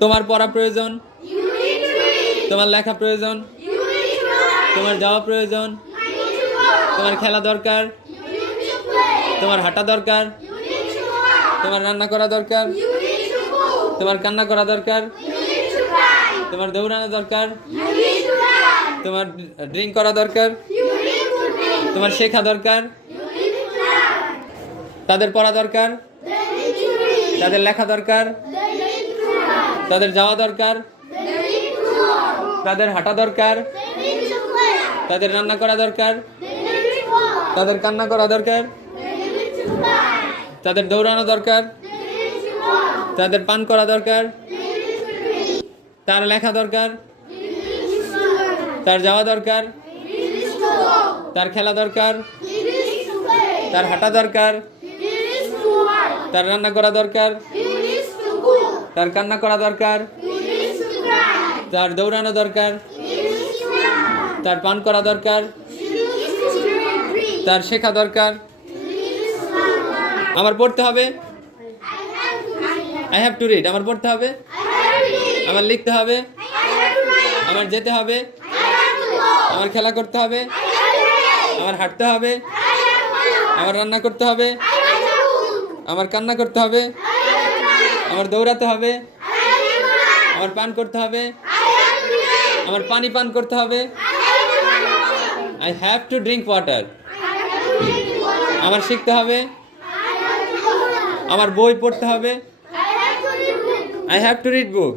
তোমার পড়া প্রয়োজন, তোমার লেখা প্রয়োজন, তোমার যাওয়া প্রয়োজন, তোমার খেলা দরকার, তোমার হাঁটা দরকার, তোমার রান্না করা দরকার, তোমার কান্না করা দরকার, তোমার দৌড়ানো দরকার, তোমার ড্রিঙ্ক করা দরকার, তোমার শেখা দরকার, তাদের পড়া দরকার, তাদের লেখা দরকার, তাদের যাওয়া দরকার, তাদের হাঁটা দরকার, তাদের রান্না করা দরকার, তাদের কান্না করা দরকার, তাদের দৌড়ানো দরকার, তাদের পান করা দরকার, তার লেখা দরকার, তার যাওয়া দরকার, তার খেলা দরকার, তার হাঁটা দরকার, তার রান্না করা দরকার, তার কান্না করা দরকার, তার দৌড়ানো দরকার, তার পান করা দরকার, তার শেখা দরকার। আমার পড়তে হবে, আই হ্যাভ টু রিড, আমার পড়তে হবে, আমার লিখতে হবে, আমার যেতে হবে, আমার খেলা করতে হবে, আমার হাঁটতে হবে, আমার রান্না করতে হবে, আমার কান্না করতে হবে, আমার দৌড়াতে হবে, আমার পান করতে হবে, আমার পানি পান করতে হবে, I have to drink water, আমার শিখতে হবে, আমার বই পড়তে হবে, I have to read book.